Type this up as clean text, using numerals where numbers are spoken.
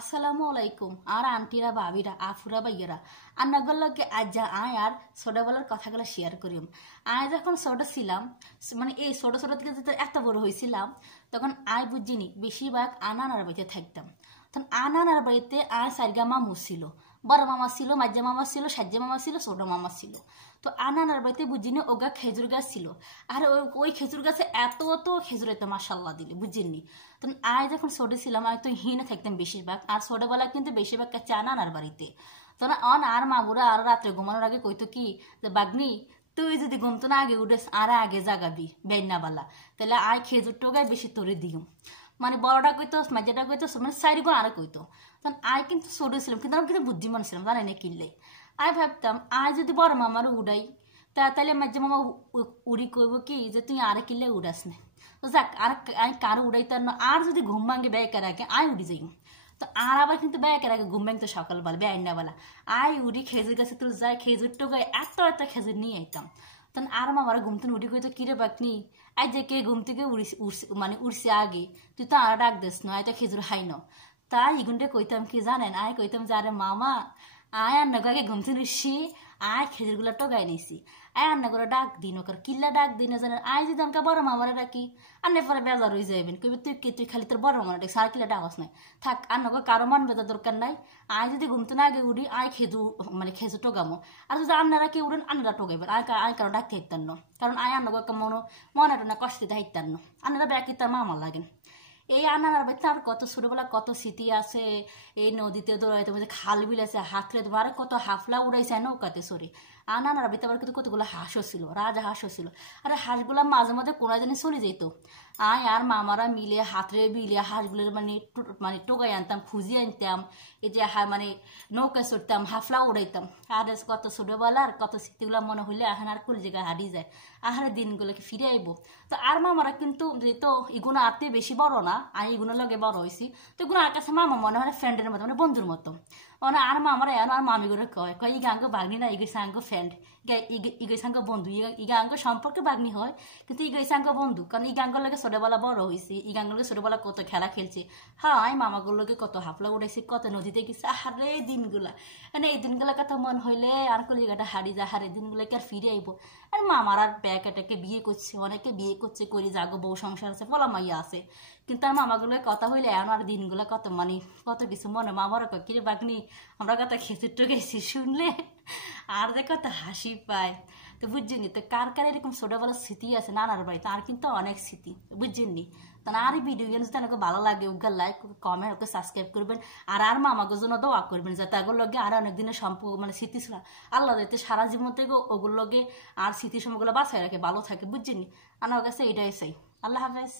আসসালামু আলাইকুম আর আন্টিরা ভাবিরা আফুরা ভাইয়েরা আন্নাগুলোকে আজ আয় আর ছোটবেলার কথাগুলো শেয়ার করিম। আয় যখন ছোট ছিলাম মানে এই ছোট ছোট থেকে যেতে এত বড় হয়েছিলাম তখন আয় বুঝিনি বেশিরভাগ আনানার বাড়িতে থাকতাম। তখন আনানার বাড়িতে আয় সারগা মামু ছিল, বড় মামা ছিল, মাঝা মামা ছিল, সাজ্জা মামা ছিল, ছোট মামা ছিল। তো আনানার বাড়িতে বুঝিনি ওগা খেজুর গাছ ছিল আর ওই খেজুর গাছে এত খেজুর এত মাসাল্লাহ দিলে বুঝিনি। তখন আয় যখন ছোট ছিলাম আমি তো হিনে থাকতাম বেশিরভাগ, আর ছোটবেলা কিন্তু বেশিরভাগ কাছে আনানার বাড়িতে। তখন আর মামুরা আর রাত্রে ঘুমানোর আগে কইতো কি যে বাগনি তুই যদি ঘুমতো না আগে উঠেস আর আগে জাগাবি বেন্নাবালা, তাহলে আয় খেজুর টোগায় বেশি তোরে দিও। মানে বড়টা কইতো, মাঝাটা কইতো, মানে সাইড গুণ আরো কইতো। তখন আয় কিন্তু ছোট ছিলাম কিন্তু আমি কিন্তু বুদ্ধিমান ছিলাম, জানাই না কিনলে। আয় ভাবতাম আয় যদি বড় মামার উড়াই তাহলে মাঝে মামা উড়ি কইব কি যে তুই আর কিনলে উড়াস না। তো যাক আর আয় কারো উড়াইতার না, আর যদি ঘুম ভাঙে বেকার আগে আয় উড়ি যাই। তো আর আবার কিন্তু বেকার আগে ঘুম ভাঙতো সকালবেলা বেআইনাবেলা আয় উড়ি খেজুর গাছে তোর যায় খেজুর টোকায় এত খেজুর নিয়ে আইতাম। তখন আর মামারা ঘুমতে উঠি কইতো কিরে বাকনি আই যে কে ঘুম থেকে মানে উড়ছে আগে, তুই তো আর ডাক দিস না, আয় তো খেজুর হাই ন। তাই ইগুনটে কইতাম কি জানেন, আয় কইতাম যে আরে মামা আয় আর নগাকে ঘুমতে উঠছি, আয় খেজুরগুলো টোগাই নিছি, আয় আন্না করে ডাক দিন ওকে কিল্লা ডাক দিন জানেন। আয় যদি আমাকে বড় মামারা ডাকি আন্নে পরে বেজার হয়ে যাবেন, কইবে তুই খালি তোর বড় মামারা ডাকি সার কিল্লা ডাকস নাই, থাক আর নগর কারো মান বেজার দরকার নাই। আয় যদি ঘুমতে না আগে উঠি আয় মানে খেজুর টোগামো, আর যদি আপনারা কেউ উঠেন আন্নারা টোগাইবেন, আয় কারো ডাকতে হাইতান না, কারণ আয় আন্নগকে মনে টনে কষ্ট দিতে হাইতান না, আন্নারা ব্যাকি তার মামা লাগেন। এই আনার বাড়িতে আর কত ছোটবেলা কত স্মৃতি আছে। এই নদীতে দৌড়াইতে বলছে, খাল বিল আছে, হাতরে তোমার কত হাফলা উড়াইছে নৌকাতে সরি। আনার বাড়িতে আবার কিন্তু কতগুলো হাঁসও ছিল, রাজা হাঁসও ছিল। আর হাঁসগুলা মাঝে মাঝে কোনো দিনে চলে যেত। আয় আর মামারা মিলে হাতরে বিলে হাঁসগুলোর মানে টোকাই আনতাম, খুঁজি আনতাম, এই যে মানে নৌকা চড়তাম, হাফলা উড়াইতাম। আর কত ছোটবেলার কত স্মৃতিগুলো মনে হইলে এখন আর কোন জায়গায় হারিয়ে যায়, আহারের দিনগুলোকে ফিরে আইব। তো আর মামারা কিন্তু যেহেতু এগুলো আরতে বেশি বড় না, আমি এগুলোর লগে বড় হয়েছি, তো এগুলো আর কাছে মামা মনে হয় ফ্রেন্ডের মতো, মানে বন্ধুর মতো। মানে আর মামারা এন আর মামিগুলো কয় ইগা আঙ্গ বাগনি না, ইগেছে আঙ্গ ফ্রেন্ড, ইগেছে আঙ্গ বন্ধু, ইগা আঙ্গ সম্পর্কে বাগনি হয় কিন্তু ইগেছে আঙ্গ বন্ধু, কারণ ইগাঙ্গর লগে ছোটবেলা বড় হয়েছি, ইগাঙ্গর লগে ছোটবেলা কত খেলা খেলছে। হ্যাঁ আমি মামাগুলোকে কত হাফলা উড়াইছি, কত নদীতে গেছি, আহারে দিনগুলা, মানে এই দিনগুলা কথা মন হইলে আর কলিগাটা হারিয়ে যায়, হারে দিনগুলোকে আর ফিরে আইব। আর মামার আর ব্যাটাকে বিয়ে করছে, অনেকে বিয়ে করছে, করি যাগো বউ সংসার আছে, বলা মাইয়া আছে, কিন্তু আর মামাগুলোর কথা হইলে এখন আর দিনগুলা কত মানে কত কিছু মনে। মামারা কয় কিরে বাগনি আমরা কথা খেজুর টোকাইছি শুনলে আর যে কত হাসি পায়। তো বুঝছেন তো কার কার এরকম ছোটবেলার স্মৃতি আছে নানার বাড়িতে, আর কিন্তু অনেক স্মৃতি বুঝছেন নি। তা আর এই ভিডিও যদি আপনাকে ভালো লাগে ওকে লাইক কমেন্ট ওকে সাবস্ক্রাইব করবেন, আর মামাকে জন্য দোয়া করবেন যাতে ওগুলোর লগে আর অনেকদিনের সম্পর্ক মানে স্মৃতি ছিল আল্লাহ যাতে সারা জীবন থেকে ওগুলোর লগে আর স্মৃতি সময়গুলো বাঁচায় রাখে, ভালো থাকে বুঝছেন নি। আমার কাছে এটাই চাই। আল্লাহ হাফেজ।